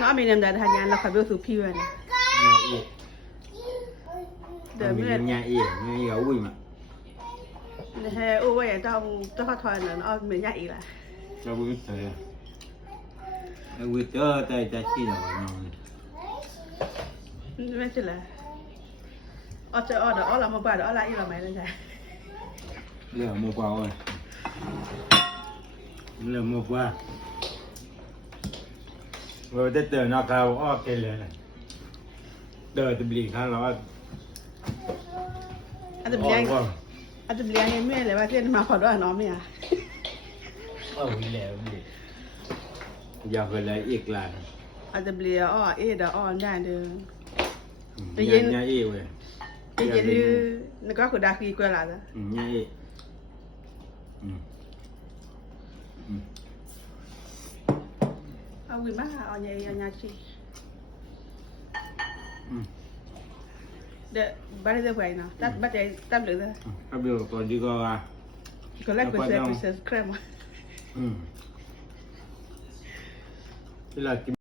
nó mình làm đại thành là phải biểu thủ phi rồi này để mình nhà ý nhà gấu gì mà hè ô vậy trong khó thoại là nó mình nhảy là cho biết thôi biết cho tay tay chi nàoไม่ใช่ละอ๋อจะอ๋อเดี๋ยวอ๋อเรามาบ่ายเดี๋ยวอ๋อละอีเราไหมเลยจ้ะ lừa mua qua rồi lừa mua qua rồi tới từ nó cao ok lên này đời từ bì khá lo อาจจะเลี้ยงอาจจะเลี้ยงให้แม่เลยว่าเพื่อนมาขอด้วยน้องเนี่ย lẹ giờ phải lấy ít lại อาจจะเลี้ยงอ๋อเดี๋ยวอ๋อได้เด้อ nhà yêu rồi แต่เย็นนึกว่าคุณดาฟีกว่าล่ะจ้ะ nhà yêu ừ. เอาวิมาเอาใหญ่เอาใหญ่ชีเดี๋ยวบ้านเดี๋ยวไปเนาะตัดบ้านใจตัดเหลือเลย Các biểu còn đi qua à? ก็แรกเป็นเซอร์แครม Thế là